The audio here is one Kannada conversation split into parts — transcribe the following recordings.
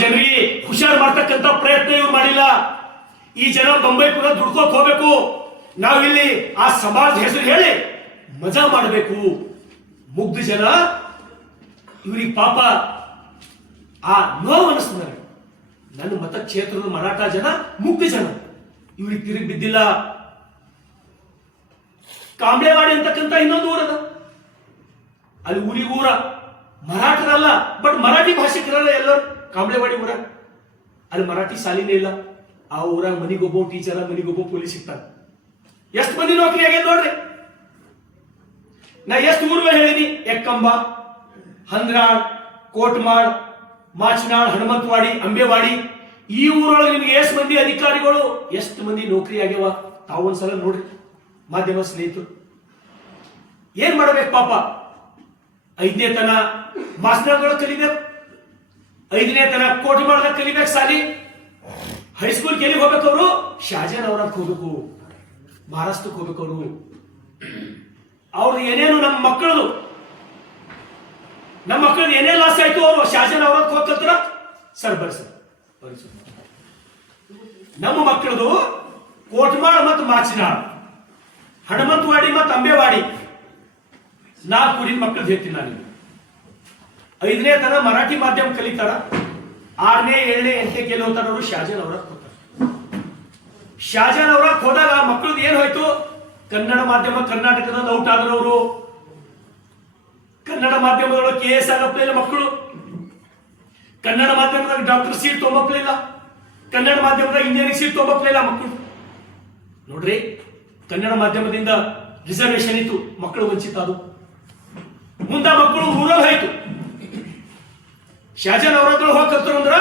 ಜನರಿಗೆ ಹುಷಾರ್ ಮಾಡ್ತಕ್ಕಂತ ಪ್ರಯತ್ನ ಇವ್ರು ಮಾಡಿಲ್ಲ. ಈ ಜನ ಬೊಂಬೈ ಪುರ ದುಡ್ಕೋಕ್ ಹೋಗ್ಬೇಕು, ನಾವಿಲ್ಲಿ ಆ ಸಮಾಜ ಹೆಸರು ಹೇಳಿ ಮಜಾ ಮಾಡಬೇಕು. ಮುಗ್ಧ ಜನ ಇವ್ರಿಗೆ ಪಾಪ ಆ ನೋವು ಅನಿಸ್ತದೆ. ನನ್ನ ಮತಕ್ಷೇತ್ರದ ಮರಾಠ ಜನ ಮುಗ್ಧ ಜನ ಇವ್ರಿಗೆ ತಿರುಗಿ ಬಿದ್ದಿಲ್ಲ. ಕಾಂಬ್ಳೆವಾಡಿ ಅಂತಕ್ಕಂಥ ಇನ್ನೊಂದು ಊರದ, ಅಲ್ಲಿ ಊರಿಗೂರ ಮರಾಠರಲ್ಲ, ಬಟ್ ಮರಾಠಿ ಭಾಷಿಕರಲ್ಲ ಎಲ್ಲರೂ. ಕಾಂಬ್ಳೆವಾಡಿ ಊರ ಅಲ್ಲಿ ಮರಾಠಿ ಶಾಲಿನೇ ಇಲ್ಲ. ಆ ಊರಾಗ ಮನಿಗೊಬ್ಬ ಟೀಚರ, ಮನಿಗೊಬ್ಬ ಪೊಲೀಸ್ ಸಿಗ್ತಾರೆ. ಎಷ್ಟು ಮಂದಿ ನೌಕರಿ ಆಗ್ಯದ ನೋಡ್ರಿ. ನಾ ಎಷ್ಟು ಊರುಗಳು ಹೇಳಿನಿ: ಎಕ್ಕಂಬ, ಹಂದ್ರಾಳ್, ಕೋಟ್ಮಾಳ್, ಮಾಚನಾಳ್, ಹನುಮಂತವಾಡಿ, ಅಂಬೇವಾಡಿ. ಈ ಊರೊಳಗೆ ನಿಮ್ಗೆ ಎಷ್ಟು ಮಂದಿ ಅಧಿಕಾರಿಗಳು, ಎಷ್ಟು ಮಂದಿ ನೌಕರಿ ಆಗ್ಯಾವ ತಾವೊಂದ್ಸಲ ನೋಡ್ರಿ. ಮಾಧ್ಯಮ ಸ್ನೇಹಿತರು ಏನ್ ಮಾಡಬೇಕು ಪಾಪ. 5ನೇ ತನ ಮಾಸ್ಟರ್ಗಳು ಕಲಿಬೇಕು, 5ನೇ ತನ ಕೋಟ್ಮಾಳದಾಗ ಕಲಿಬೇಕು ಸಾಲಿ. ಹೈಸ್ಕೂಲ್ ಎಲ್ಲಿಗೆ ಹೋಗ್ಬೇಕು ಅವರು? ಶಾಜಾನ್ ಅವರಕ್ಕೆ ಹೋಗ್ಬೇಕು, ಮಹಾರಾಷ್ಟ್ರಕ್ಕೆ ಹೋಗ್ಬೇಕು ಅವರು. ಅವ್ರದ್ದು ಏನೇನು ನಮ್ಮ ಮಕ್ಕಳದು ಏನೇ ಲಾಸ್ ಆಯ್ತು ಅವರು ಶಾಜಾನ್ ಅವರಕ್ಕೆ ಹೋಗ್ತಾರ. ಸರ್ ಬರ್ರಿ ಸರ್. ನಮ್ಮ ಮಕ್ಕಳದು ಕೋಟ್ಮಾಳ್ ಮತ್ತು ಮಾಚಿನಾಳ್, ಹನುಮಂತವಾಡಿ ಮತ್ತು ಅಂಬೇವಾಡಿ 4 ಊರಿನ ಮಕ್ಕಳದ್ದು ಹೇಳ್ತೀನಿ ನಾನು. 5ನೇ ತನ ಮರಾಠಿ ಮಾಧ್ಯಮ ಕಲಿತಾರ, 6ನೇ 7ನೇ 8ನೇ ಕೇಳಿ ಹೋಗ್ತಾರ ಅವರು ಶಾಜಾನ್ ಅವರಕ್ಕೆ ಹೋಗ್ತಾರೆ. ಶಾಜಾನ್ ಅವರಕ್ಕೆ ಹೋದಾಗ ಮಕ್ಕಳದ್ದು ಏನ್ ಹೋಯ್ತು? ಕನ್ನಡ ಮಾಧ್ಯಮ ಕರ್ನಾಟಕದಲ್ಲಿ ಔಟ್ ಆದ್ರು ಅವರು. ಕನ್ನಡ ಮಾಧ್ಯಮದೊಳಗೆ KS ಆಗಪ್ಲಿಲ್ಲ ಮಕ್ಕಳು, ಕನ್ನಡ ಮಾಧ್ಯಮದಾಗ ಡಾಕ್ಟರ್ ಸೀಟ್ ತೊಗೊಂಬಪ್ಲಿಲ್ಲ, ಕನ್ನಡ ಮಾಧ್ಯಮದಾಗ ಇಂಜಿನಿಯರಿಂಗ್ ಸೀಟ್ ತೊಗೊಂಬಪ್ಲಿಲ್ಲ ಮಕ್ಕಳು. ನೋಡ್ರಿ, ಕನ್ನಡ ಮಾಧ್ಯಮದಿಂದ ರಿಸರ್ವೇಶನ್ ಇತ್ತು, ಮಕ್ಕಳು ವಂಚಿತ ಅದು. ಮುಂದ ಮಕ್ಕಳು ರೂರಲ್ ಹೋಯ್ತು. ಶಾಜಾನ್ ಅವರ ಹತ್ರ ಹೋಗ್ತಾರೆ ಅಂದ್ರ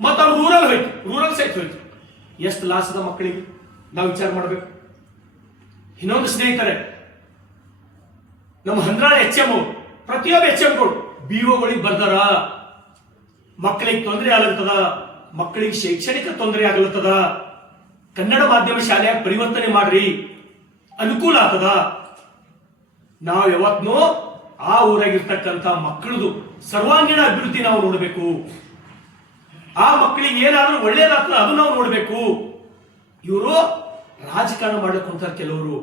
ಮತ್ತ ಅವ್ರು ರೂರಲ್ ಹೋಯ್ತು, ರೂರಲ್ ಸೈಟ್ ಹೋಯ್ತು. ಎಷ್ಟು ಲಾಸ್ ಅದ ಮಕ್ಕಳಿಗೆ ನಾವು ವಿಚಾರ ಮಾಡ್ಬೇಕು. ಇನ್ನೊಂದು ಸ್ನೇಹಿತರೆ, ನಮ್ಮ ಹಂದ್ರಾಳ್ HM ಪ್ರತಿಯೊಬ್ಬ HMಗಳು BOಗಳಿಗೆ ಬರ್ದಾರ. ಮಕ್ಕಳಿಗೆ ತೊಂದರೆ ಆಗ್ಲತ್ತದ, ಮಕ್ಕಳಿಗೆ ಶೈಕ್ಷಣಿಕ ತೊಂದರೆ ಆಗ್ಲತ್ತದ, ಕನ್ನಡ ಮಾಧ್ಯಮ ಶಾಲೆಯಾಗಿ ಪರಿವರ್ತನೆ ಮಾಡ್ರಿ, ಅನುಕೂಲ ಆಗ್ತದ. ನಾವು ಯಾವತ್ನೂ ಆ ಊರಾಗಿರ್ತಕ್ಕಂಥ ಮಕ್ಕಳದು ಸರ್ವಾಂಗೀಣ ಅಭಿವೃದ್ಧಿ ನಾವು ನೋಡಬೇಕು. ಆ ಮಕ್ಕಳಿಗೆ ಏನಾದ್ರೂ ಒಳ್ಳೇದಾಗ್ತದೆ ಅದು ನಾವು ನೋಡ್ಬೇಕು. ಇವರು ರಾಜಕಾರಣ ಮಾಡಕ್ ಹೊಂಟಾರ ಕೆಲವರು.